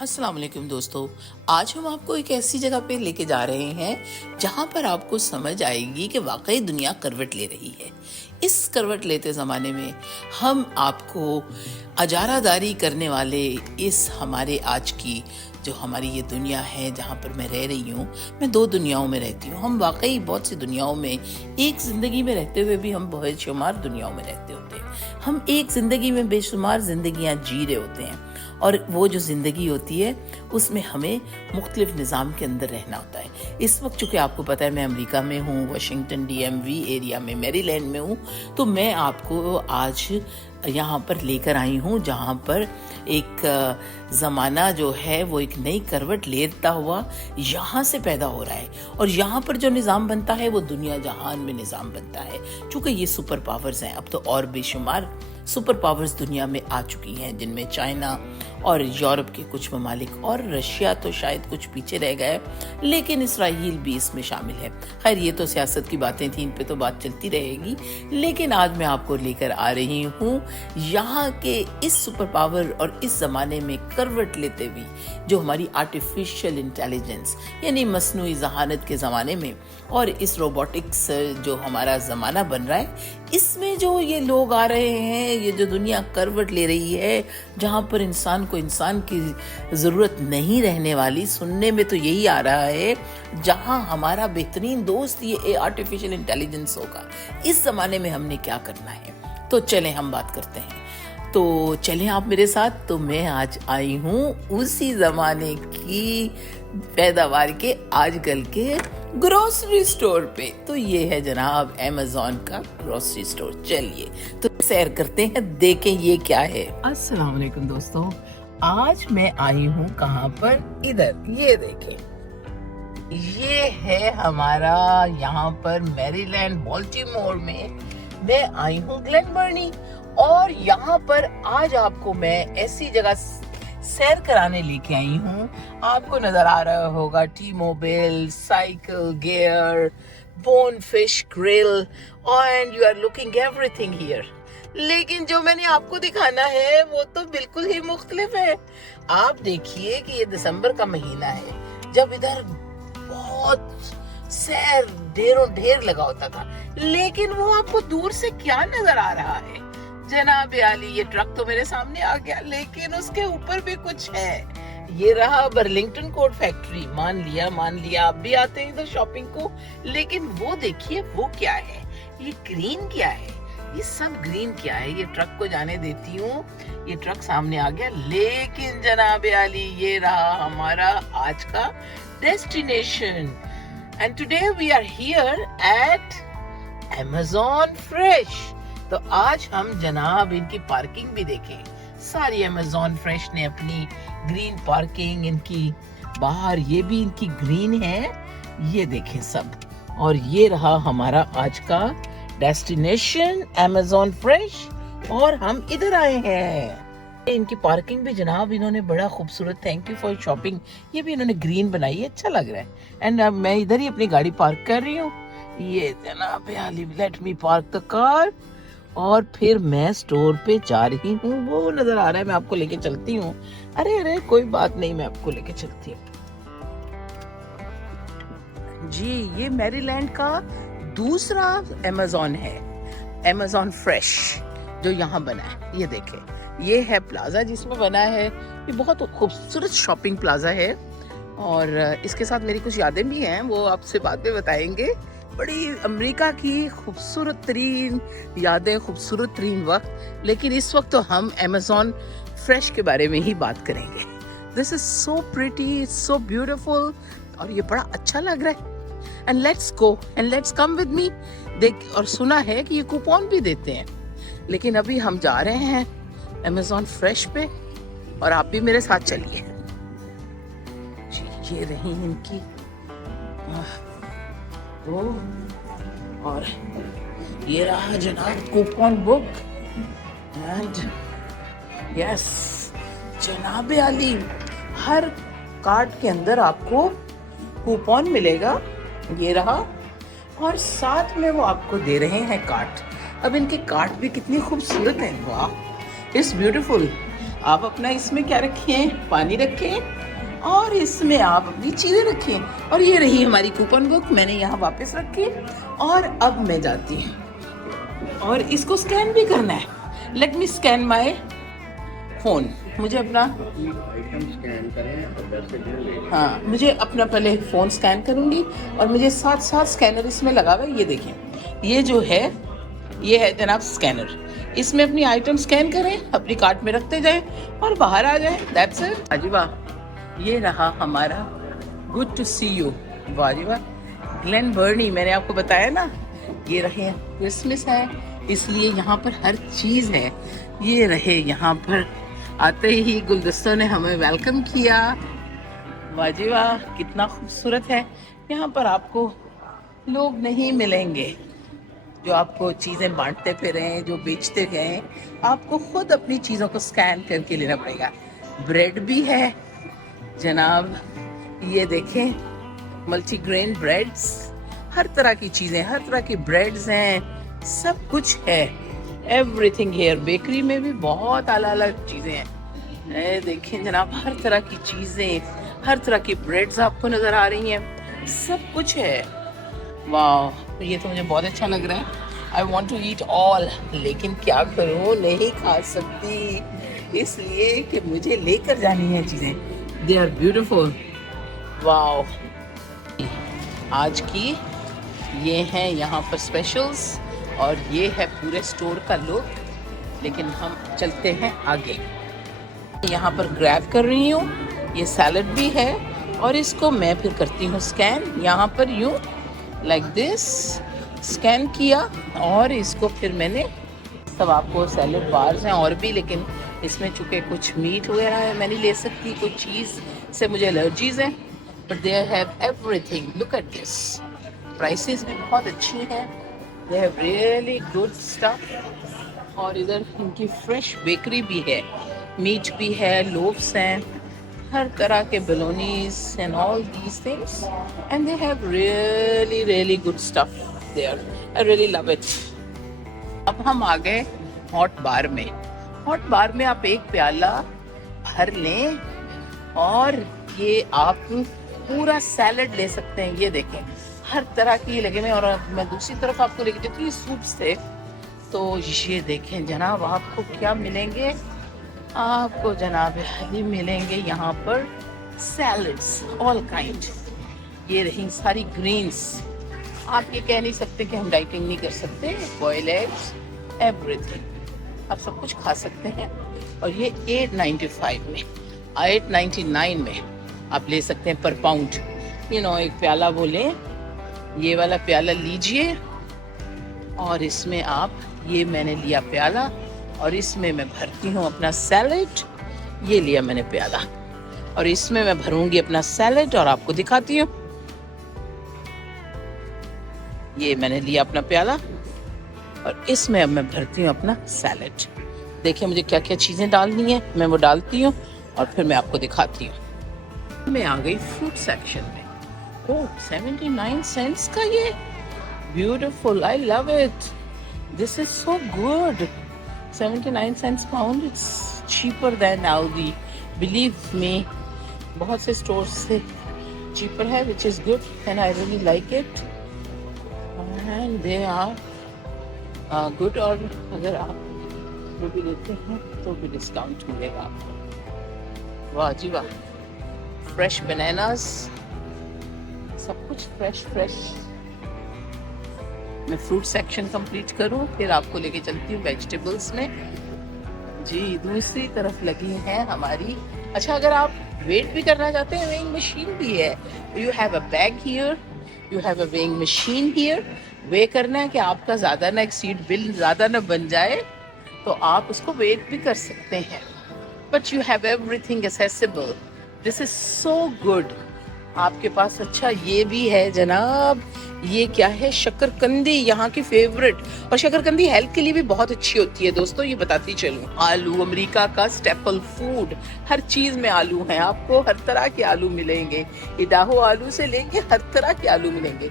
अस्सलाम वालेकुम दोस्तों। आज हम आपको एक ऐसी जगह पे लेके जा रहे हैं जहाँ पर आपको समझ आएगी कि वाकई दुनिया करवट ले रही है। इस करवट लेते ज़माने में हम आपको अजारादारी करने वाले इस हमारे आज की जो हमारी ये दुनिया है जहाँ पर मैं रह रही हूँ, मैं 2 दुनियाओं में रहती हूँ। हम वाकई बहुत सी दुनियाओं में, एक ज़िंदगी में रहते हुए भी हम बेशुमार दुनियाओं में रहते होते हैं। हम एक ज़िंदगी में बेशुमार ज़िंदगियाँ जी रहे होते हैं और वो जो ज़िंदगी होती है उसमें हमें मुख्तलिफ निज़ाम के अंदर रहना होता है। इस वक्त चूँकि आपको पता है मैं अमेरिका में हूँ, वाशिंगटन DMV एरिया में, मैरीलैंड में हूँ, तो मैं आपको आज यहाँ पर लेकर आई हूँ जहाँ पर एक ज़माना जो है वो एक नई करवट लेता हुआ यहाँ से पैदा हो रहा है और यहाँ पर जो निज़ाम बनता है वो दुनिया जहान में निज़ाम बनता है। चूँकि ये सुपर पावर्स हैं, अब तो और बेशुमार सुपर पावर्स दुनिया में आ चुकी हैं, जिनमें चाइना और यूरोप के कुछ ममालिक और रशिया तो शायद कुछ पीछे रह गए, लेकिन इसराइल भी इसमें शामिल है। खैर ये तो सियासत की बातें थी, इन पे तो बात चलती रहेगी, लेकिन आज मैं आपको लेकर आ रही हूँ यहाँ के इस सुपर पावर और इस ज़माने में करवट लेते हुए जो हमारी आर्टिफिशियल इंटेलिजेंस यानी मसनूई जहानत के ज़माने में और इस रोबोटिक्स जो हमारा ज़माना बन रहा है, इसमें जो ये लोग आ रहे हैं, ये जो दुनिया करवट ले रही है जहाँ पर इंसान को इंसान की ज़रूरत नहीं रहने वाली, सुनने में तो यही आ रहा है, जहाँ हमारा बेहतरीन दोस्त ये आर्टिफिशियल इंटेलिजेंस होगा। इस ज़माने में हमने क्या करना है, तो चलें हम बात करते हैं। तो चलें आप मेरे साथ। तो मैं आज आई हूँ उसी ज़माने की पैदावार के आजकल के ग्रोसरी स्टोर पे। तो ये है जनाब अमेज़न का ग्रोसरी स्टोर। चलिए तो सैर करते हैं, देखें ये क्या है। अस्सलाम वालेकुम दोस्तों, आज मैं आई हूँ कहाँ पर, इधर ये देखें, ये है हमारा यहाँ पर मैरीलैंड बॉल्टीमोर में मैं आई हूँ ग्लेन बर्नी, और यहाँ पर आज आपको मैं ऐसी जगह सैर कराने लेके आई हूँ। आपको नजर आ रहा होगा T-Mobile, cycle gear, bonefish grill, and you are looking everything here. लेकिन जो मैंने आपको दिखाना है वो तो बिल्कुल ही मुख्तलिफ है। आप देखिए कि ये दिसंबर का महीना है जब इधर बहुत सैर ढेर लगा होता था, लेकिन वो आपको दूर से क्या नजर आ रहा है जनाब आली, ये ट्रक तो मेरे सामने आ गया, लेकिन उसके ऊपर भी कुछ है। ये रहा बर्लिंगटन कोट फैक्ट्री। मान लिया आप भी आते हैं इधर शॉपिंग को, लेकिन वो देखिए वो क्या है, ये ग्रीन क्या है, ये सब ग्रीन क्या है। ये ट्रक को जाने देती हूँ, ये ट्रक सामने आ गया, लेकिन जनाब आली ये रहा हमारा आज का destination. And today we are here at Amazon fresh. तो आज हम जनाब इनकी पार्किंग भी देखें। सारी अमेज़न फ्रेश ने अपनी ग्रीन पार्किंग, इनकी बाहर ये भी इनकी ग्रीन है, ये देखें सब। और ये रहा हमारा आज का डेस्टिनेशन अमेज़न फ्रेश, और हम इधर आए हैं। इनकी पार्किंग भी जनाब इन्होंने बड़ा खूबसूरत, थैंक यू फॉर शॉपिंग, ये भी इन्होंने ग्रीन बनाई है, अच्छा लग रहा है। एंड अब मैं इधर ही अपनी गाड़ी पार्क कर रही हूँ। ये जनाब let me park the car, और फिर मैं स्टोर पे जा रही हूँ। वो नजर आ रहा है, मैं आपको लेके चलती हूँ। अरे कोई बात नहीं, मैं आपको लेके चलती हूँ जी। ये मैरीलैंड का दूसरा अमेज़न है, अमेज़न फ्रेश जो यहाँ बना है। ये देखें, ये है प्लाजा जिसमें बना है, ये बहुत खूबसूरत शॉपिंग प्लाजा है, और इसके साथ मेरी कुछ यादें भी हैं, वो आपसे बाद में बताएंगे। बड़ी अमेरिका की खूबसूरत तरीन यादें, खूबसूरत तरीन वक्त। लेकिन इस वक्त तो हम अमेज़न फ्रेश के बारे में ही बात करेंगे। This is so pretty, so beautiful, और ये बड़ा अच्छा लग रहा है। And let's go and let's come with me. देख, और सुना है कि ये कूपन भी देते हैं, लेकिन अभी हम जा रहे हैं अमेज़न फ्रेश पे, और आप भी मेरे साथ चलिए जी। ये रही इनकी तो, और ये रहा जनाब कूपन बुक, एंड यस जनाब आली, हर कार्ड के अंदर आपको कूपन मिलेगा। ये रहा, और साथ में वो आपको दे रहे हैं कार्ड। अब इनके कार्ड भी कितनी खूबसूरत हैं, वाह, इट्स ब्यूटीफुल। आप अपना इसमें क्या रखें, पानी रखें और इसमें आप अपनी चीज़ें रखें। और ये रही हमारी कूपन बुक, मैंने यहाँ वापस रखी और अब मैं जाती हूँ और इसको स्कैन भी करना है। Let me scan my phone. मुझे अपना स्कैन करें और 10 सेकंड लें। हाँ, मुझे अपना पहले फ़ोन स्कैन करूँगी और मुझे साथ साथ स्कैनर इसमें लगा हुआ है। ये देखें, ये जो है ये है जनाब स्कैनर। इसमें अपनी आइटम स्कैन करें, अपनी कार्ट में रखते जाएं और बाहर आ जाएं। That's it. वाह, ये रहा हमारा गुड टू सी यू। वाह, ग्लेन बर्नी, मैंने आपको बताया ना, ये रहे क्रिसमस है इसलिए यहाँ पर हर चीज़ है। ये रहे यहाँ पर आते ही गुलदस्तों ने हमें वेलकम किया। वाह, कितना खूबसूरत है। यहाँ पर आपको लोग नहीं मिलेंगे जो आपको चीज़ें बांटते फिरें, जो बेचते गए। आपको खुद अपनी चीज़ों को स्कैन करके लेना पड़ेगा। ब्रेड भी है जनाब, ये देखें, मल्टीग्रेन ब्रेड्स, हर तरह की चीज़ें, हर तरह की ब्रेड्स हैं, सब कुछ है। Everything hair. बेकरी में भी बहुत अलग अलग चीज़ें हैं। देखें जनाब, हर तरह की चीज़ें, हर तरह की ब्रेड्स आपको नज़र आ रही हैं, सब कुछ है। वाह, ये तो मुझे बहुत अच्छा लग रहा है। I want to eat all, लेकिन क्या करूँ, नहीं खा सकती इसलिए कि मुझे लेकर जानी है चीज़ें। They are beautiful. वाह, आज की ये हैं यहाँ पर स्पेशल्स और ये है पूरे स्टोर का लुक। लेकिन हम चलते हैं आगे। यहाँ पर ग्रैब कर रही हूँ, ये सैलड भी है और इसको मैं फिर करती हूँ स्कैन। यहाँ पर यूँ लाइक दिस स्कैन किया और इसको फिर मैंने सब, आपको सैलड बार्स हैं और भी, लेकिन इसमें चूँकि कुछ मीट वगैरह है मैं नहीं ले सकती, कुछ चीज़ से मुझे एलर्जीज़ हैं, but they have everything. Look at this, prices भी बहुत अच्छी हैं, दे हैव रियली गुड स्टफ। और इधर इनकी फ्रेश बेकरी भी है, मीट भी है, लोफ्स हैं, हर तरह के बेलोनीज and all these things, and they have really good stuff there. I really love it. अब हम आ गए हॉट बार में। हॉट बार में आप एक प्याला भर लें और ये आप पूरा सैलड ले सकते हैं। ये देखें, हर तरह की लगे में। और मैं दूसरी तरफ आपको लेके जाती हूँ सूप्स थे, तो ये देखें जनाब, आपको क्या मिलेंगे, आपको जनाब हरी मिलेंगे यहाँ पर सैलड्स ऑल काइंड। ये रही सारी ग्रीन्स। आप ये कह नहीं सकते कि हम डाइटिंग नहीं कर सकते। बॉयल एग्स, एवरीथिंग, आप सब कुछ खा सकते हैं। और ये 8.95 में, 8.99 में आप ले सकते हैं पर पाउंड। एक प्याला वो लें, ये वाला प्याला लीजिए और इसमें आप, ये मैंने लिया प्याला और इसमें मैं भरती हूँ अपना सैलेड। ये लिया मैंने प्याला और इसमें मैं भरूंगी अपना सैलेड और आपको दिखाती हूँ। ये मैंने लिया अपना प्याला और इसमें अब मैं भरती हूँ अपना सैलेड। देखिए मुझे क्या क्या चीज़ें डालनी है, मैं वो डालती हूँ और फिर मैं आपको दिखाती हूँ। मैं आ गई फ्रूट सेक्शन में। ओह, 79 सेंट्स का ये, beautiful, I love it, this is so good. 79 cents pound, it's cheaper than Aldi, believe me। बहुत से stores से cheaper है, which is good and I really like it and they are good। और अगर आप वो भी लेते हैं तो भी डिस्काउंट मिलेगा आपको। वाह जी वाह, फ्रेश बनानास, सब कुछ फ्रेश। मैं फ्रूट सेक्शन कंप्लीट करूं फिर आपको लेके चलती हूँ वेजिटेबल्स में। जी, दूसरी तरफ लगी है हमारी। अच्छा, अगर आप वेट भी करना चाहते हैं, वेइंग मशीन भी है। You have a bag here, you have a weighing machine here. Weigh करना है कि आपका ज़्यादा ना एक्सीड, बिल ज़्यादा ना बन जाए, तो आप उसको वेट भी कर सकते हैं। But you have everything accessible, this is so good. आपके पास अच्छा ये भी है जनाब, ये क्या है, शकरकंदी, यहाँ की फेवरेट। और शकरकंदी हेल्थ के लिए भी बहुत अच्छी होती है दोस्तों, ये बताती चलूं। आलू, अमेरिका का स्टेपल फूड, हर चीज में आलू है, आपको हर तरह के आलू मिलेंगे। इडाहो आलू से लेके हर तरह के आलू मिलेंगे,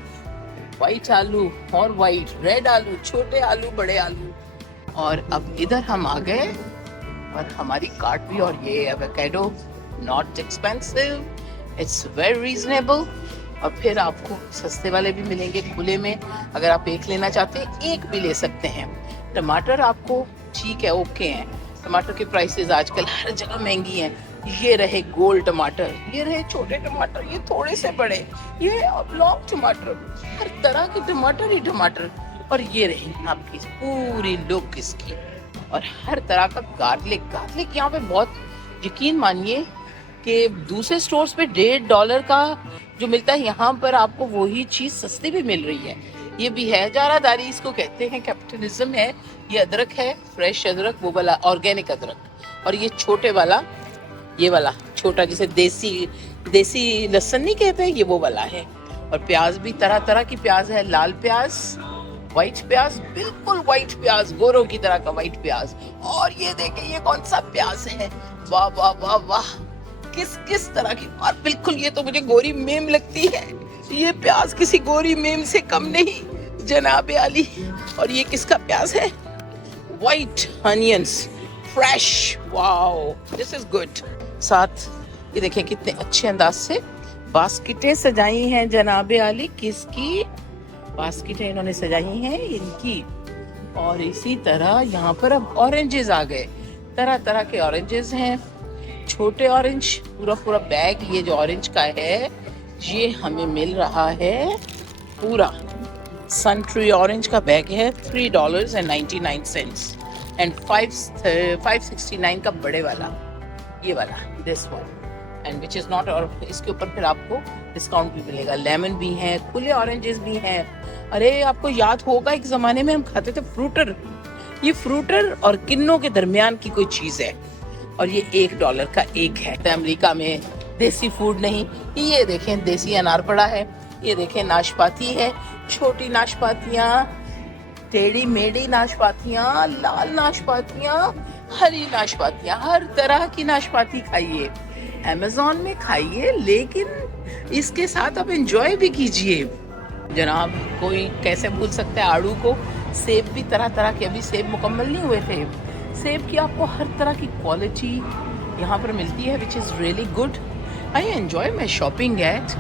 व्हाइट आलू और व्हाइट, रेड आलू, छोटे आलू, बड़े आलू। और अब इधर हम आ गए और हमारी कार्ट भी। और ये avocado not expensive, it's very reasonable. और फिर आपको सस्ते वाले भी मिलेंगे खुले में, अगर आप एक लेना चाहते हैं एक भी ले सकते हैं। टमाटर आपको ठीक है, ओके हैं। टमाटर की प्राइसेस आजकल हर जगह महंगी हैं। ये रहे गोल टमाटर, ये रहे छोटे टमाटर, ये थोड़े से बड़े, ये लॉन्ग टमाटर, हर तरह के टमाटर ही टमाटर। और ये रही आपकी पूरी लुक इसकी। और हर तरह का गार्लिक यहाँ पे बहुत, यकीन मानिए कि दूसरे स्टोर्स पे $1.5 का जो मिलता है, यहाँ पर आपको वही चीज़ सस्ती भी मिल रही है। ये भी है जारादारी, इसको कहते हैं, कैपिटलिज्म है। ये अदरक है, फ्रेश अदरक, वो वाला ऑर्गेनिक अदरक। और ये छोटे वाला, ये वाला छोटा, जिसे देसी लहसुन नहीं कहते, ये वो वाला है। और प्याज भी तरह तरह की प्याज है, लाल प्याज, व्हाइट प्याज, बिल्कुल व्हाइट प्याज, गोरों की तरह का व्हाइट प्याज। और ये देखें ये कौन सा प्याज है, वाह वाह वाह वाह, किस तरह की। और बिल्कुल ये तो मुझे गोरी मेम लगती है, ये प्याज किसी गोरी मेम से कम नहीं, जनाबे आली। और ये किसका प्याज है, white onions, fresh, wow, this is good. साथ ये देखें कितने अच्छे अंदाज से बास्केटें सजाई हैं जनाबे आली, किसकी बास्केटें इन्होंने सजाई हैं, इनकी। और इसी तरह यहाँ पर अब ऑरेंजेस आ गए, तरह तरह के ऑरेंजेस हैं, छोटे ऑरेंज, पूरा बैग ये जो ऑरेंज का है ये हमें मिल रहा है, पूरा सनट्री ऑरेंज का बैग है $3.99 एंड 569 का बड़े वाला, ये वाला, this one, and which is not. और इसके ऊपर फिर आपको डिस्काउंट भी मिलेगा। लेमन भी है, खुले ऑरेंजेस भी हैं। अरे आपको याद होगा एक जमाने में हम खाते थे फ्रूटर, ये फ्रूटर और किन्नों के दरमियान की कोई चीज है, और ये $1 का एक है। अमेरिका में देसी फूड नहीं, ये देखें देसी अनार पड़ा है, ये देखें नाशपाती है, छोटी नाशपातियाँ, टेढ़ी मेढ़ी नाशपातियाँ, लाल नाशपातियाँ, हरी नाशपातियाँ, हर तरह की नाशपाती खाइए, अमेज़न में खाइए, लेकिन इसके साथ आप एंजॉय भी कीजिए जनाब। कोई कैसे भूल सकता है आड़ू को। सेब भी तरह तरह के, अभी सेब मुकम्मल नहीं हुए थे, सेब की आपको हर तरह की क्वालिटी यहाँ पर मिलती है, which is really good. I enjoy my shopping at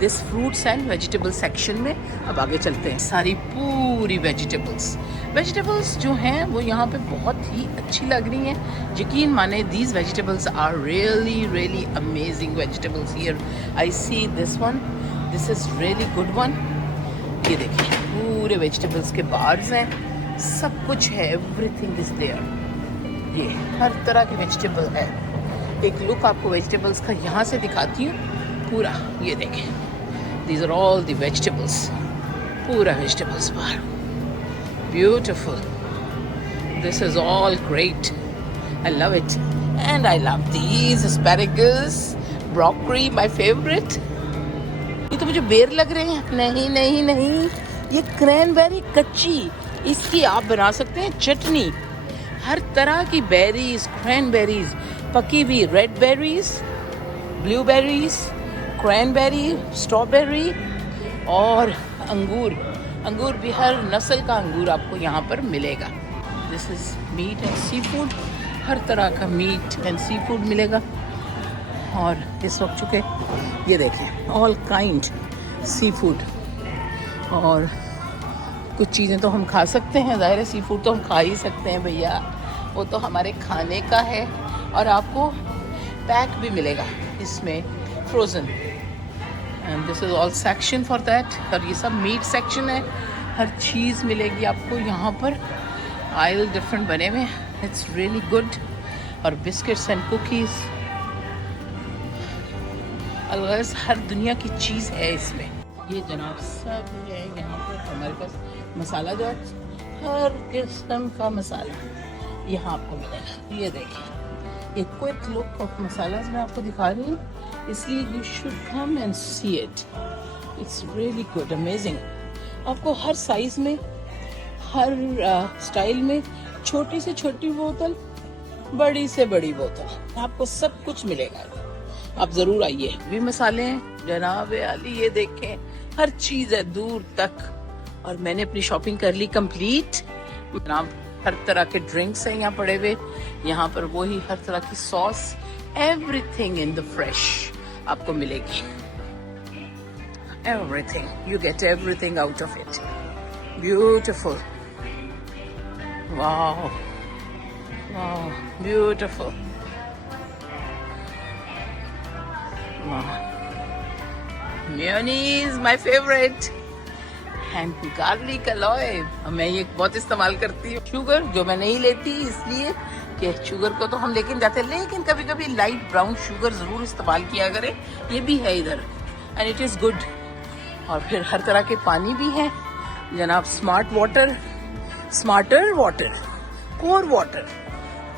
this fruits and vegetable section में। अब आगे चलते हैं। सारी पूरी वेजिटेबल्स जो हैं वो यहाँ पे बहुत ही अच्छी लग रही हैं, यकीन माने। These vegetables are really amazing vegetables here. I see this one, this is really good one. ये देखिए पूरे वेजिटेबल्स के बार्स हैं, सब कुछ है, एवरीथिंग इज देयर। ये हर तरह के वेजिटेबल है। एक लुक आपको वेजिटेबल्स का यहाँ से दिखाती हूँ पूरा। ये देखें, these are all the vegetables, पूरा vegetables bar, beautiful, this is all great, I love it, and I love these asparagus, broccoli, my favorite। ये तो मुझे बेर लग रहे हैं, नहीं, ये क्रैनबेरी कच्ची, इसकी आप बना सकते हैं चटनी। हर तरह की बेरीज, क्रैनबेरीज, पकी हुई red berries, blueberries, cranberry, strawberry और अंगूर भी, हर नस्ल का अंगूर आपको यहाँ पर मिलेगा। This is meat and seafood, हर तरह का मीट एंड सी फूड मिलेगा। और इस वक्त चुके ये देखें ऑल काइंड सी फूड। और कुछ चीज़ें तो हम खा सकते हैं, ज़ाहिर है सी फूड तो हम खा ही सकते हैं भैया, वो तो हमारे खाने का है। और आपको पैक भी मिलेगा इसमें, frozen, and this is all section for that. और ये सब मीट सेक्शन है, हर चीज़ मिलेगी आपको यहाँ पर, आयल डिफरेंट बने हुए, इट्स रियली गुड। और बिस्किट्स एंड कुकीज़, अलगैस हर दुनिया की चीज़ है इसमें। ये जनाब सब है यहाँ पर हमारे पास। मसाला जाट, हर किस्म का मसाला यहाँ आपको मिलेगा। ये देखिए, एक क्विक लुक ऑफ मसाला मैं आपको दिखा रही हूँ, इसलिए you should come and see it, it's really good, amazing. आपको हर साइज़ में, हर स्टाइल में, छोटी से छोटी बोतल, बड़ी से बड़ी बोतल, आपको सब कुछ मिलेगा। आप ज़रूर आइए। भी मसाले हैं जनाब आली, ये देखें, हर चीज़ है दूर तक। और मैंने अपनी शॉपिंग कर ली कंप्लीट। जनाब हर तरह के ड्रिंक्स हैं यहाँ पड़े हुए, यहाँ पर वही हर तरह की sauce, everything in the fresh आपको मिलेगी। Everything, you get everything out of it. Beautiful, वाह वाह, ब्यूटिफुल, वाह। Mayonnaise my favourite and garlic alloy, मैं ये बहुत इस्तेमाल करती हूँ। शुगर जो मैं नहीं लेती इसलिए कि शुगर को तो हम लेके जाते हैं, लेकिन कभी कभी लाइट ब्राउन शुगर जरूर इस्तेमाल किया करें, ये भी है इधर एंड इट इज गुड। और फिर हर तरह के पानी भी हैं जनाब, smart water, smarter water, core water,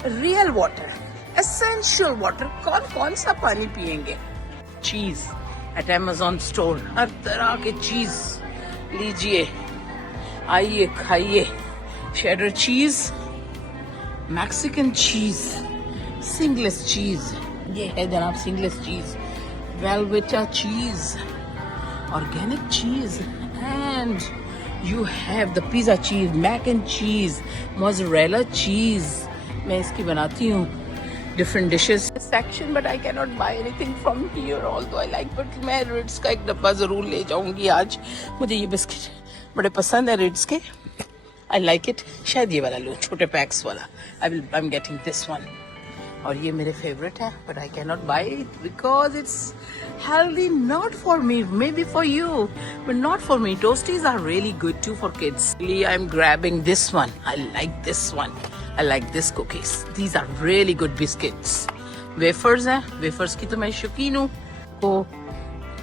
real water, essential water, कौन कौन सा पानी पिएंगे। चीज एट Amazon स्टोर, हर तरह के चीज लीजिए, आइए खाइए। शेडर चीज, मैक्सिकन चीज, सिंगलेस चीज, ये है जनाब सिंगलेस चीज, वेलवेटा चीज, ऑर्गेनिक चीज, and you have the pizza cheese, mac and cheese, mozzarella cheese. मैं इसकी बनाती हूँ different dishes section, but I cannot buy anything from here, although I like, but मैं Ritz का एक डब्बा जरूर ले जाऊंगी आज। मुझे ये बिस्किट बड़े पसंद है Ritz के, I like it। शायद ये वाला लूँ, छोटे पैक्स वाला। I'm getting this one। और ये मेरे फेवरेट है, but I cannot buy it because it's healthy, not for me, maybe for you, but not for me. Toasties are really good too for kids. I'm grabbing this one. I like this one. I like this cookies. These are really good biscuits. Wafers हैं, wafers की तो मैं शौकीन हूँ। तो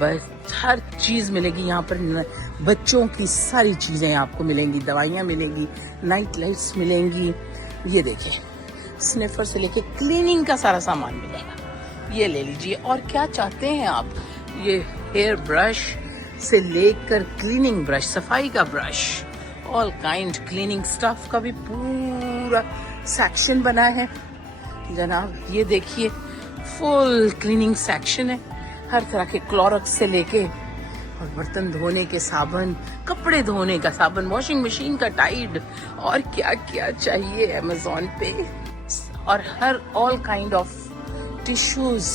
बस हर चीज मिलेगी यहाँ पर, बच्चों की सारी चीजें आपको मिलेंगी, दवाइयाँ मिलेंगी, नाइट लाइट्स मिलेंगी। ये देखिए, स्निफर से लेके क्लीनिंग का सारा सामान मिलेगा, ये ले लीजिए। और क्या चाहते हैं आप, ये हेयर ब्रश से लेकर क्लीनिंग ब्रश, सफाई का brush, all kind cleaning stuff का भी पूरा सेक्शन बना है जनाब। ये देखिए, फुल क्लीनिंग सेक्शन है, हर तरह के क्लोरक्स से लेके, और बर्तन धोने के साबुन, कपड़े धोने का साबुन, वॉशिंग मशीन का टाइड, और क्या क्या चाहिए अमेज़न पे। और हर all kind of tissues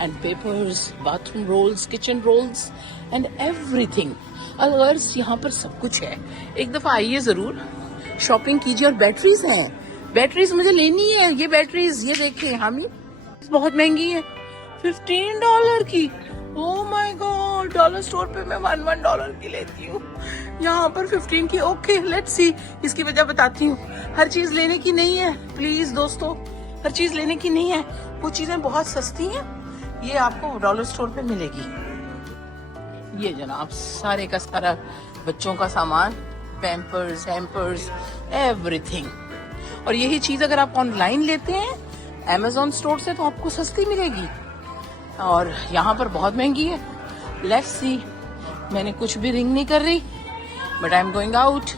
and papers, bathroom rolls, kitchen rolls and everything. अगर यहाँ पर सब कुछ है, एक दफा आइए जरूर, शॉपिंग कीजिए। और बैटरीज हैं, बैटरीज मुझे लेनी है। ये बैटरीज, ये देखिए हामी, बहुत महंगी है, $15 की। Oh my God, dollar store पे मैं $1 की लेती हूँ, यहाँ पर 15 की। ओके, लेट्स सी, इसकी वजह बताती हूँ। हर चीज लेने की नहीं है प्लीज दोस्तों, हर चीज लेने की नहीं है, कुछ चीजें बहुत सस्ती हैं, ये आपको डॉलर स्टोर पे मिलेगी। ये जनाब सारे का सारा बच्चों का सामान, पैम्पर्स, हैम्पर्स, एवरीथिंग। और यही चीज अगर आप ऑनलाइन लेते हैं Amazon स्टोर से तो आपको सस्ती मिलेगी, और यहाँ पर बहुत महंगी है। लेट्स सी, मैंने कुछ भी रिंग नहीं कर रही, but I am going out.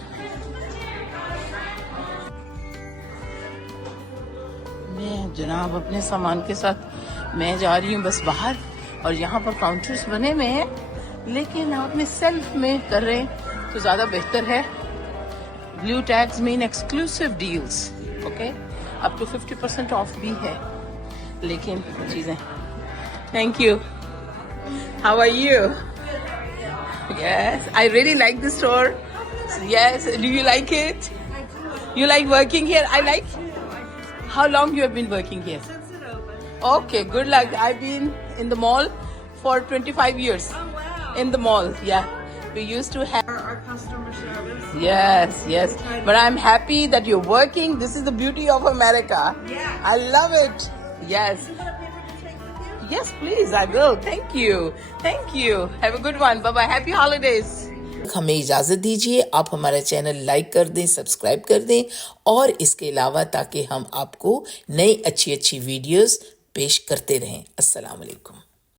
मैं जनाब अपने सामान के साथ मैं जा रही हूँ बस बाहर, और यहाँ पर काउंटर्स बने हुए हैं, लेकिन आप अपने सेल्फ में कर रहे हैं तो ज्यादा बेहतर है। Blue tags mean exclusive deals, okay, up to 50% off भी है, लेकिन चीजें। Thank you. How are you? Yes, I really like the store. Yes, do you like it? You like working here? I like. How long you have been working here? Since it opened. Okay, good luck. I've been in the mall for 25 years. Oh wow. In the mall, yeah. We used to have. Our customer service. Yes, yes. But I'm happy that you're working. This is the beauty of America. Yeah. I love it. Yes. You got a paper to take with you? Yes, please, I will. Thank you. Thank you. Have a good one. Bye-bye. Happy holidays. हमें इजाज़त दीजिए, आप हमारा channel like कर दें, subscribe कर दें, और इसके अलावा ताकि हम आपको नई अच्छी वीडियोस पेश करते रहें। अस्सलाम वालेकुम।